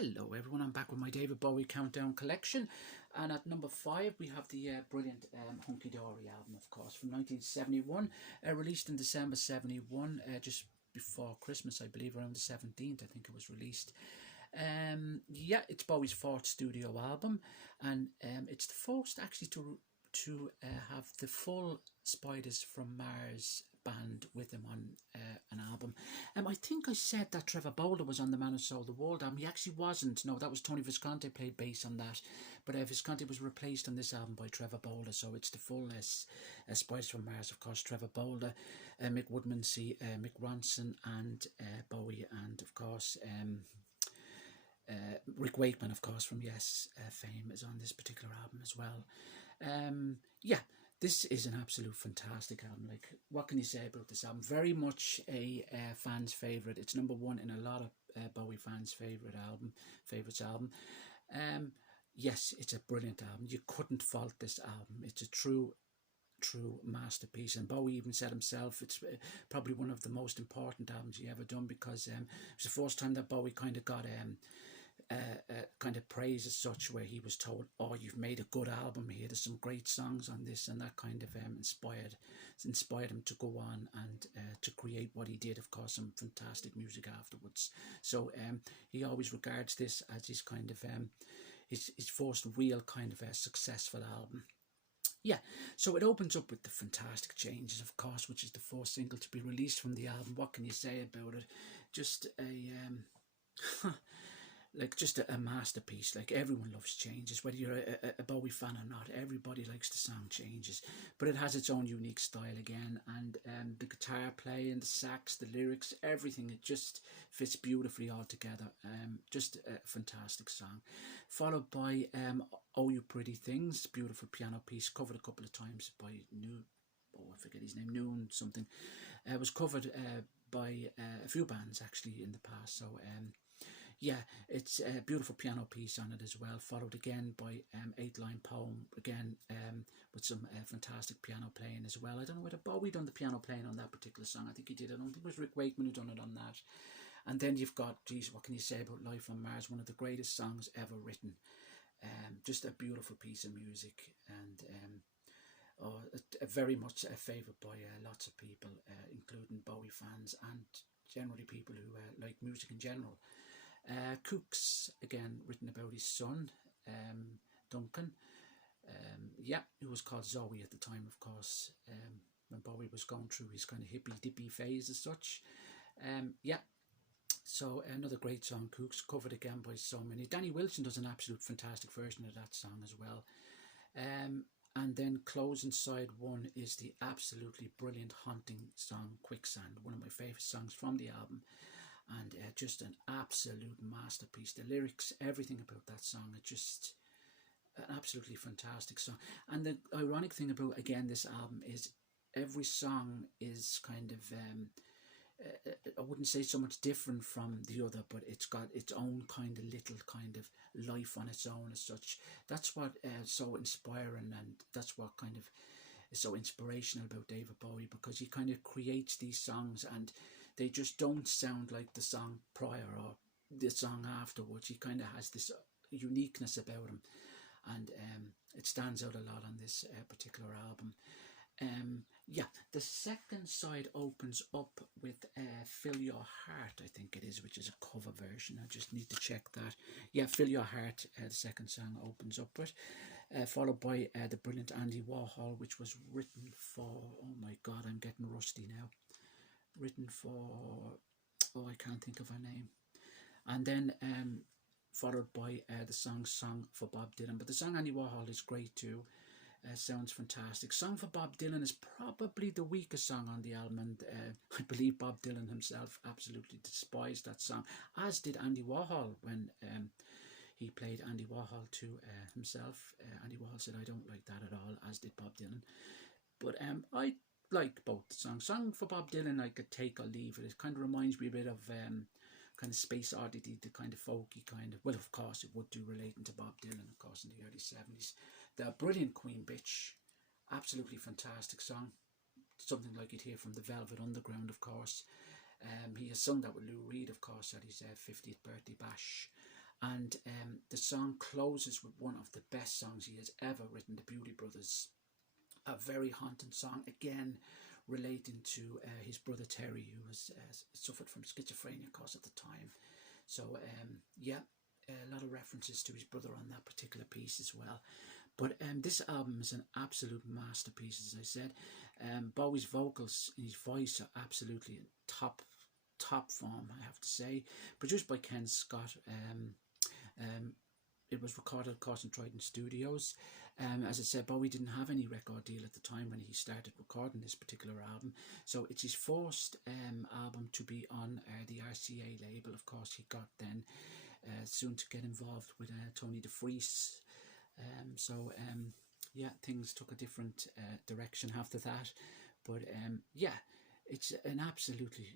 Hello everyone, I'm back with my David Bowie Countdown collection, and at number 5 we have the brilliant Hunky Dory album, of course, from 1971, released in December 71, just before Christmas, I believe, around the 17th I think it was released. Yeah, it's Bowie's fourth studio album, and it's the first actually to have the full Spiders from Mars band with him on an album. I think I said that Trevor Bolder was on the Man Who Sold the World album. He actually wasn't. No, that was Tony Visconti played bass on that. But Visconti was replaced on this album by Trevor Bolder, so it's the full Spiders from Mars, of course. Trevor Bolder, Mick Woodmansey, Mick Ronson, and Bowie, and of course Rick Wakeman, of course, from Yes fame, is on this particular album as well. Yeah, this is an absolute fantastic album. Like, what can you say about this album? Very much a fan's favourite. It's number one in a lot of Bowie fans' favourites album. Yes, it's a brilliant album. You couldn't fault this album. It's a true masterpiece, and Bowie even said himself it's probably one of the most important albums he ever done, because it was the first time that Bowie kind of got kind of praise as such, where he was told, "Oh, you've made a good album here. There's some great songs on this," and that kind of inspired him to go on and to create what he did. Of course, some fantastic music afterwards. So he always regards this as his kind of his first real kind of a successful album. Yeah, so it opens up with the Fantastic Changes, of course, which is the first single to be released from the album. What can you say about it? Just a like just a masterpiece. Like, everyone loves Changes, whether you're a Bowie fan or not. Everybody likes the song Changes, but it has its own unique style again, and the guitar playing, the sax, the lyrics, everything, it just fits beautifully all together. Just a fantastic song, followed by Oh You Pretty Things, beautiful piano piece, covered a couple of times by I forget his name, Noon something. It was covered by a few bands actually in the past. So yeah, it's a beautiful piano piece on it as well, followed again by 8-line poem, again with some fantastic piano playing as well. I don't know whether Bowie done the piano playing on that particular song. I think he did. I don't think it was Rick Wakeman who done it on that. And then you've got, geez, what can you say about Life on Mars? One of the greatest songs ever written. Just a beautiful piece of music, and very much a favourite by lots of people, including Bowie fans and generally people who like music in general. Cooks, again, written about his son, Duncan, yeah, who was called Zoe at the time, of course, when Bowie was going through his kind of hippy-dippy phase as such. Yeah, so another great song, Cooks, covered again by so many. Danny Wilson does an absolute fantastic version of that song as well. And then closing side one is the absolutely brilliant, haunting song, Quicksand, one of my favourite songs from the album. And just an absolute masterpiece. The lyrics, everything about that song, it's just an absolutely fantastic song. And the ironic thing about, again, this album is every song is kind of, I wouldn't say so much different from the other, but it's got its own kind of little kind of life on its own as such. That's what is so inspiring, and that's what kind of is so inspirational about David Bowie, because he kind of creates these songs and they just don't sound like the song prior or the song afterwards. He kind of has this uniqueness about him, and it stands out a lot on this particular album. Yeah, the second side opens up with Fill Your Heart, I think it is, which is a cover version. I just need to check that. Yeah, Fill Your Heart, the second song opens up with, followed by the brilliant Andy Warhol, which was written for, oh my god, I'm getting rusty now. Written for, oh, I can't think of her name. And then followed by the Song for Bob Dylan. But the song Andy Warhol is great too. Sounds fantastic. Song for Bob Dylan is probably the weakest song on the album, and I believe Bob Dylan himself absolutely despised that song, as did Andy Warhol when he played Andy Warhol to himself. Andy Warhol said, "I don't like that at all," as did Bob Dylan. But I like both the songs. Song for Bob Dylan, I could take or leave it. It kind of reminds me a bit of kind of Space Oddity, the kind of folky kind of, well, of course it would do relating to Bob Dylan, of course, in the early 70s. The brilliant Queen Bitch, absolutely fantastic song, something like you'd hear from the Velvet Underground, of course. He has sung that with Lou Reed, of course, at his 50th birthday bash. And the song closes with one of the best songs he has ever written, the Beauty Brothers. A very haunting song, again relating to his brother Terry, who was suffered from schizophrenia, of course, at the time. So yeah, a lot of references to his brother on that particular piece as well. But this album is an absolute masterpiece, as I said. Bowie's vocals and his voice are absolutely in top form, I have to say. Produced by Ken Scott. It was recorded, of course, in Trident Studios. As I said, Bowie didn't have any record deal at the time when he started recording this particular album. So it's his first album to be on the RCA label. Of course, he got then soon to get involved with Tony DeFries. Yeah, things took a different direction after that. But yeah, it's an absolutely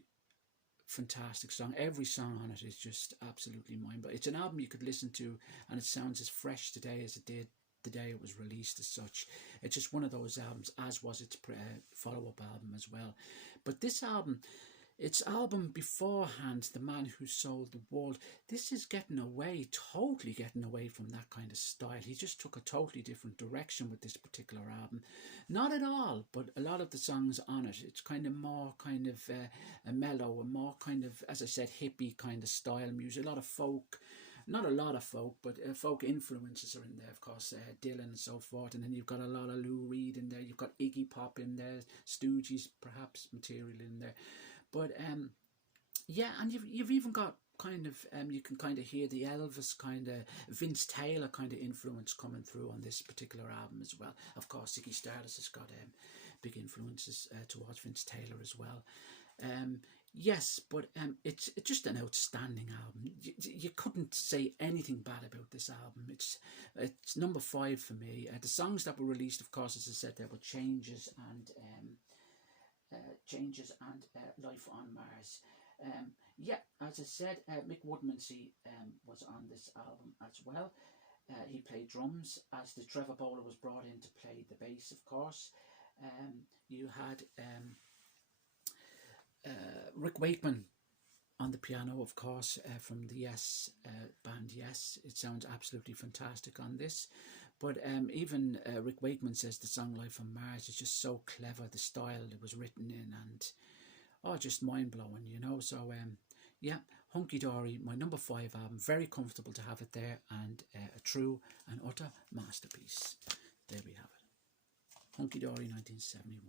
fantastic song. Every song on it is just absolutely mind-blowing. It's an album you could listen to and it sounds as fresh today as it did the day it was released as such. It's just one of those albums, as was its follow-up album as well. But this album, its album beforehand, The Man Who Sold the World, this is totally getting away from that kind of style. He just took a totally different direction with this particular album. Not at all, but a lot of the songs on it, it's kind of more kind of a mellow, and more kind of, as I said, hippie kind of style music. A lot of folk, not a lot of folk, but folk influences are in there, of course, Dylan and so forth. And then you've got a lot of Lou Reed in there. You've got Iggy Pop in there, Stooges perhaps material in there. But yeah, and you've even got kind of you can kind of hear the Elvis kind of Vince Taylor kind of influence coming through on this particular album as well. Of course, Ziggy Stardust has got big influences towards Vince Taylor as well. Yes, but it's just an outstanding album. You couldn't say anything bad about this album. It's number 5 for me. The songs that were released, of course, as I said, there were Changes and Life on Mars. Yeah, as I said, Mick Woodmansey was on this album as well. He played drums, as the Trevor Bowler was brought in to play the bass, of course. You had Rick Wakeman on the piano, of course, from the Yes band Yes. It sounds absolutely fantastic on this. But even Rick Wakeman says the song Life on Mars is just so clever, the style it was written in, and just mind-blowing, you know. So yeah, Hunky Dory, my number 5 album, very comfortable to have it there, and a true and utter masterpiece. There we have it. Hunky Dory 1971.